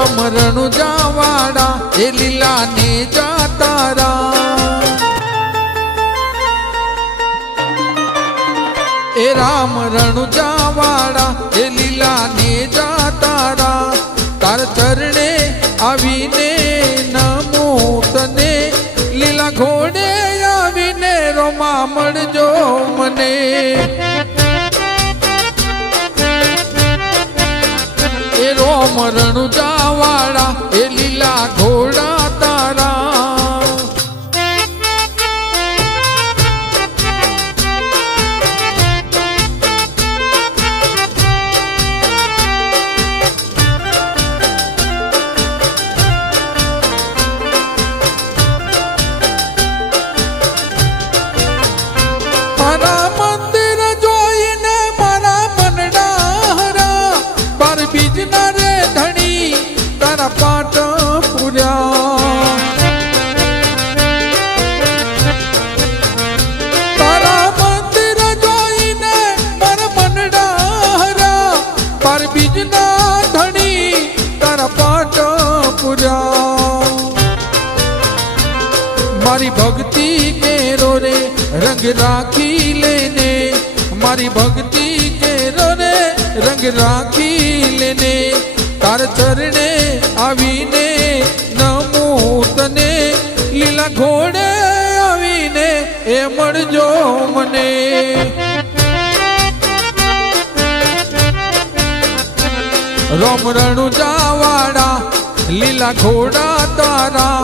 રામ રણુજા વાળા એ લીલા ને જાતારા એ રામ રણુજા વાળા એ લીલા ને જાતારા તાર ચરણે આવીને નમો તને લીલા ઘોડે આવીને રોમા મળજો મને એ રોમ રણુજા વાળા એ લીલા ઘોડા તારા મારા મંદિર જોઈને મારા મનડા હરા બાર બીજના રે ધણી તારા પાટ પૂર્યા તારા મંદિર જોઈને મારા મનડા હરા બાર બીજના ધણી તારા પાટ પૂર્યા મારી ભક્તિ કેરો રે રંગ રાખી લેને મારી ભક્તિ કેરો રે રંગ રાખી લેને તાર ચરણે આવીને નમો તને લીલા ઘોડે આવીને એ મળજો મને રોમ રણુજા વાળા લીલા ઘોડા તારા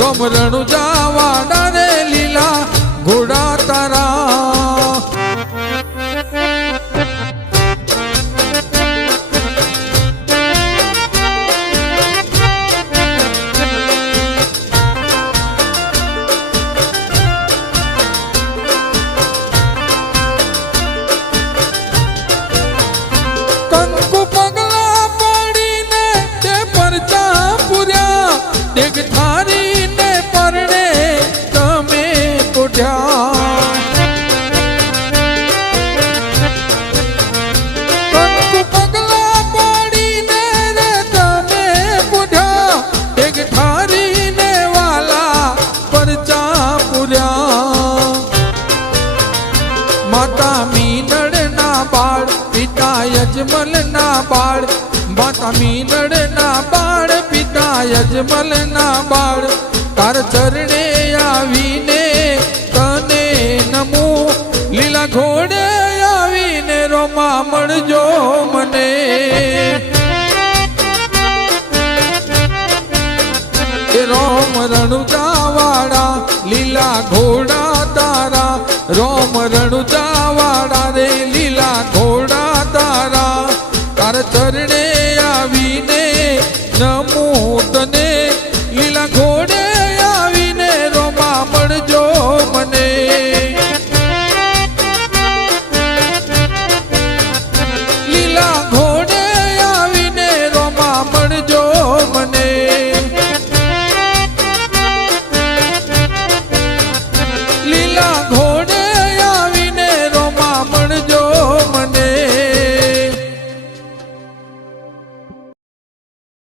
રોમ રણુજા વાળા રે લીલા ઘોડા તારા કંકુ પગલા પડીને તે પરચા પૂર્યા દેખ થારીને પરણે તમે પોઢ્યા કંકુ પગલા પડીને રે તમે પોઢ્યા દેખ થારીને વાલા પરચા પૂર્યા માતા મીનળના બાળ પિતા યજમલના બાળ માતા મીનળના બાળ પિતા યજમલના બાળ તાર ચરણે આવીને તને નમો લીલા ઘોડે આવીને રોમા મળજો મને એ રોમ રણુજા વાળા લીલા ઘોડા તારા રોમ રણુજા વાળા રે લીલા ઘોડા તારા તાર ચરણે